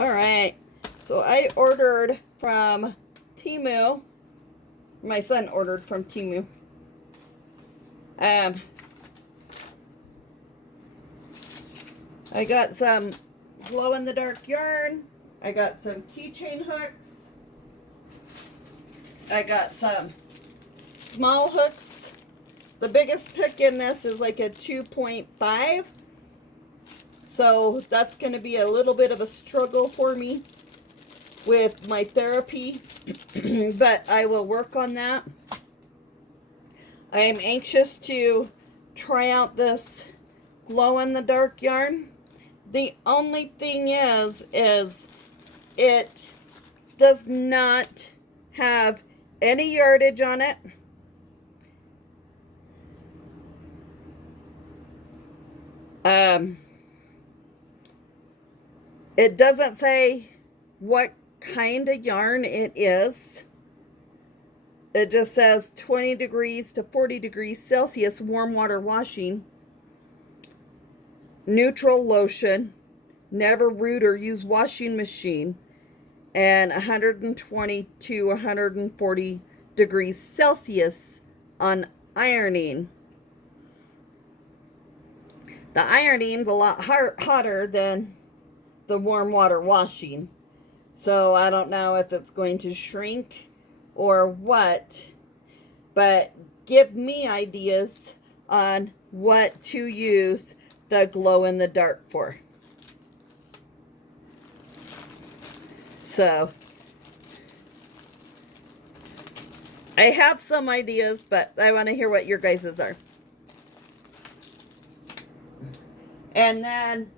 Alright, so I ordered from Temu. My son ordered from Temu. I got some glow-in-the-dark yarn. I got some keychain hooks. I got some small hooks. The biggest hook in this is like a 2.5. So that's going to be a little bit of a struggle for me with my therapy. But I will work on that. I am anxious to try out this glow-in-the-dark yarn. The only thing is it does not have any yardage on it. It doesn't say what kind of yarn it is. It just says 20 degrees to 40 degrees Celsius warm water washing. Neutral lotion. Never root or use washing machine. And 120 to 140 degrees Celsius on ironing. The ironing's a lot hotter than the warm water washing. So I don't know if it's going to shrink or what. But give me ideas on what to use the glow-in-the-dark for. So I have some ideas, but I want to hear what your guys's are. And then